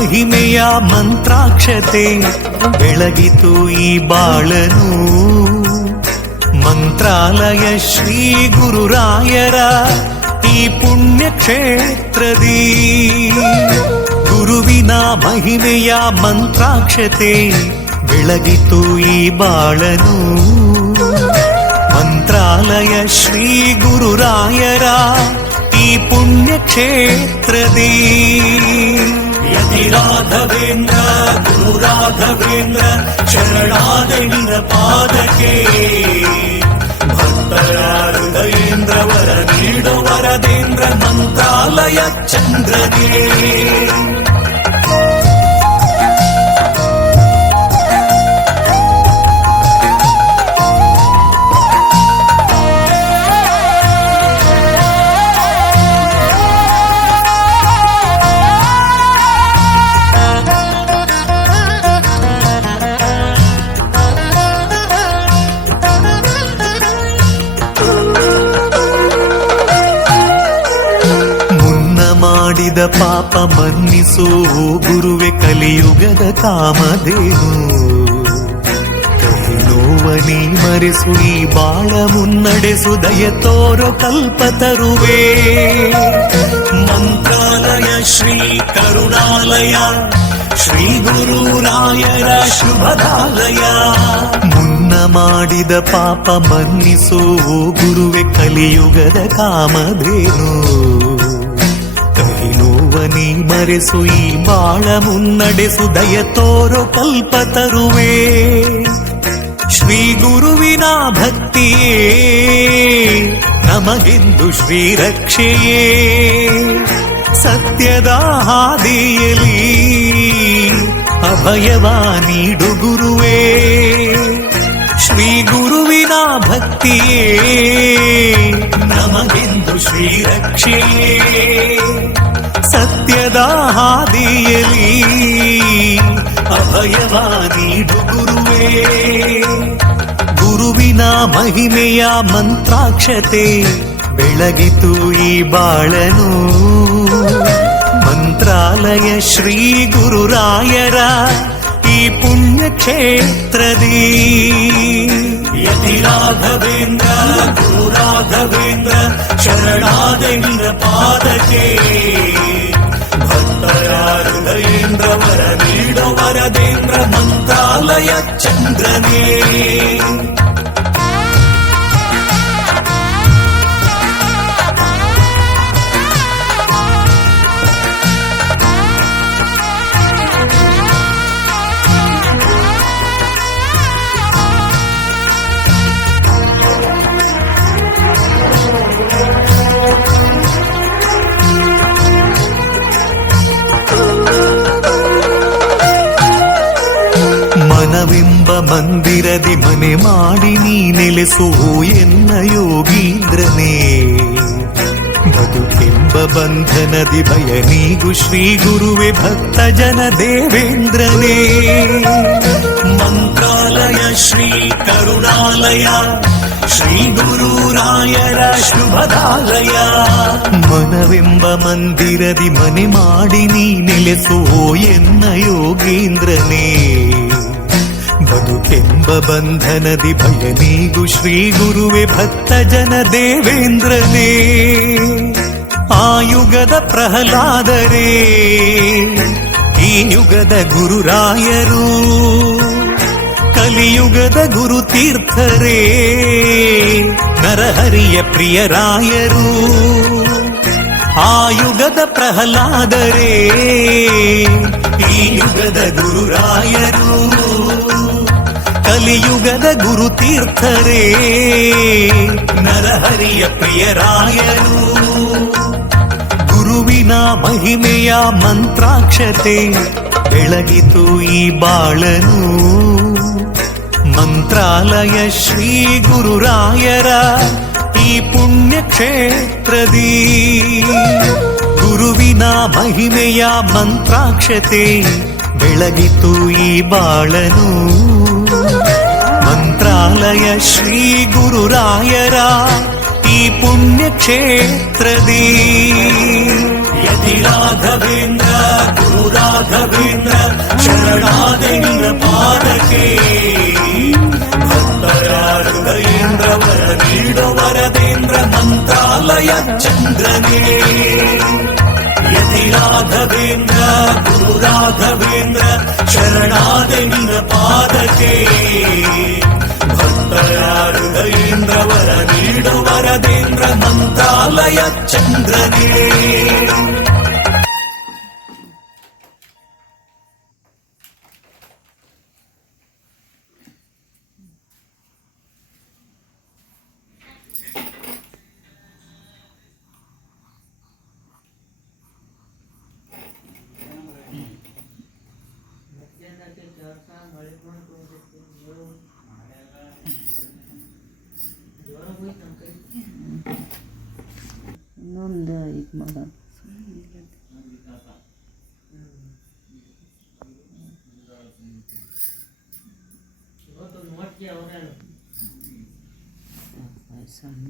ಮಹಿಮೆಯ ಮಂತ್ರಾಕ್ಷತೆ ಬೆಳಗಿತು ಈ ಬಾಳನು. ಮಂತ್ರಾಲಯ ಶ್ರೀ ಗುರುರಾಯರ ಈ ಪುಣ್ಯ ಕ್ಷೇತ್ರದಿ ಗುರುವಿನ ಮಹಿಮೆಯ ಮಂತ್ರಾಕ್ಷತೆ ಬೆಳಗಿತು ಈ ಬಾಳನು. ಮಂತ್ರಾಲಯ ಶ್ರೀ ಗುರುರಾಯರ ಈ ಪುಣ್ಯ ಕ್ಷೇತ್ರದಿ ಯತಿರಾಘವೇಂದ್ರ ಗುರು ರಾಘವೇಂದ್ರ ಶರಣಾದ ನಿನ್ನ ಪಾದಕ್ಕೆ. ಭಕ್ತರ ಹೃದಯೇಂದ್ರ ವರ ನೀಡೋ ವರದೇಂದ್ರ ಮಂತ್ರಾಲಯ ಚಂದ್ರನೇ. ಮಾಡಿದ ಪಾಪ ಮನ್ನಿಸೋ ಗುರುವೆ ಕಲಿಯುಗದ ಕಾಮಧೇನು. ಕಹಿ ನೋವನಿ ಮರೆಸು ಈ ಬಾಳ ಮುನ್ನಡೆಸು ದಯ ತೋರೋ ಕಲ್ಪತರುವೆ. ಮಂತ್ರಾಲಯ ಶ್ರೀ ಕರುಣಾಲಯ ಶ್ರೀ ಗುರುರಾಯರ ಶುಭದಾಲಯ. ಮುನ್ನ ಮಾಡಿದ ಪಾಪ ಮನ್ನಿಸೋ ಗುರುವೆ ಕಲಿಯುಗದ ಕಾಮಧೇನು. ನೋವನಿ ಮರೆಸು ಈ ಬಾಳ ಮುನ್ನಡೆಸು ದಯ ತೋರೋ ಕಲ್ಪತರುವೆ. ಶ್ರೀ ಗುರುವಿನ ಭಕ್ತಿಯೇ ನಮಗೆಂದು ಶ್ರೀ ರಕ್ಷೆಯೇ. ಸತ್ಯದ ಹಾದಿಯಲಿ ಅಭಯವ ನೀಡು ಗುರುವೇ. ಶ್ರೀ ಗುರುವಿನ ಭಕ್ತಿಯೇ ನಮಗೆಂದು ಶ್ರೀ ರಕ್ಷೆಯೇ. ಸತ್ಯದ ಹಾದಿಯಲಿ ಅಭಯವ ನೀಡು ಗುರುವೇ. ಗುರುವಿನ ಮಹಿಮೆಯ ಮಂತ್ರಾಕ್ಷತೆ ಬೆಳಗಿತು ಈ ಬಾಳನು. ಮಂತ್ರಾಲಯ ಶ್ರೀ ಗುರುರಾಯರ ಈ ಪುಣ್ಯ ಕ್ಷೇತ್ರದಿ ಯತಿರಾಘವೇಂದ್ರ ಗುರು ರಾಘವೇಂದ್ರ ಶರಣಾದ ನಿನ್ನ ಪಾದಕ್ಕೆ. ಭಕ್ತರ ಹೃದಯೇಂದ್ರ ವರ ನೀಡೋ ವರದೇಂದ್ರ ಮಂತ್ರಾಲಯ ಚಂದ್ರನೇ. ಮನವೆಂಬ ಮಂದಿರದಿ ಮನೆ ಮಾಡಿ ನೀ ನೆಲೆಸು ಎನ್ನ ಯೋಗೀಂದ್ರನೇ. ಬದುಕೆಂಬ ಬಂಧನದಿ ಭಯ ನೀಗು ಶ್ರೀ ಗುರುವೆ ಭಕ್ತ ಜನ ದೇವೇಂದ್ರನೇ. ಮಂತ್ರಾಲಯ ಶ್ರೀ ಕರುಣಾಲಯ ಶ್ರೀ ಗುರುರಾಯರ ಶುಭದಾಲಯ. ಮನವೆಂಬ ಮಂದಿರದಿ ಮನೆ ಮಾಡಿ ನೀ ನೆಲೆಸು ಎನ್ನ ಯೋಗೀಂದ್ರನೇ. ಬದುಕೆಂಬ ಬಂಧನದಿ ಭಯ ನೀಗು ಶ್ರೀ ಗುರುವೆ ಭಕ್ತ ಜನ ದೇವೇಂದ್ರನೇ. ಆಯುಗದ ಪ್ರಹ್ಲಾದರೇ ಈ ಯುಗದ ಗುರುರಾಯರು. ಕಲಿಯುಗದ ಗುರುತೀರ್ಥರೇ ನರಹರಿಯ ಪ್ರಿಯರಾಯರು. ಆಯುಗದ ಪ್ರಹ್ಲಾದರೇ ಈ ಯುಗದ ಗುರುರಾಯರು. ಕಲಿಯುಗದ ಗುರುತೀರ್ಥರೇ ನರಹರಿಯ ಪ್ರಿಯರಾಯರು. ಗುರುವಿನ ಮಹಿಮೆಯ ಮಂತ್ರಾಕ್ಷತೆ ಬೆಳಗಿತು ಈ ಬಾಳನು. ಮಂತ್ರಾಲಯ ಶ್ರೀ ಗುರುರಾಯರ ಈ ಪುಣ್ಯ ಕ್ಷೇತ್ರದಿ ಗುರುವಿನ ಮಹಿಮೆಯ ಮಂತ್ರಾಕ್ಷತೆ ಬೆಳಗಿತು ಈ ಬಾಳನು. ಮಂತ್ರಾಲಯ ಶ್ರೀ ಗುರುರಾಯರ ಈ ಪುಣ್ಯ ಕ್ಷೇತ್ರದಿ ಯತಿ ರಾಘವೇಂದ್ರ ಗುರು ರಾಘವೇಂದ್ರ ಶರಣಾದೆ ನಿನ್ನ ಪಾದಕ್ಕೆ ಭಕ್ತರ ಹೃದಯೇಂದ್ರ ವರ ನೀಡೋ ವರದೇಂದ್ರ ಮಂತ್ರಾಲಯ ಚಂದ್ರನೇ ಯತಿ ರಾಘವೇಂದ್ರ ಗುರು ರಾಘವೇಂದ್ರ ಶರಣಾದೆ ನಿನ್ನ ಪಾದಕ್ಕೆ ಭಕ್ತರ ಹೃದಯೇಂದ್ರ ವರ ನೀಡೋ ವರದೇಂದ್ರ ಮಂತ್ರಾಲಯ ಚಂದ್ರನೇ ಇನ್ನೊಂದು ಇದು ಮಾಡೋಣ ಸಣ್ಣ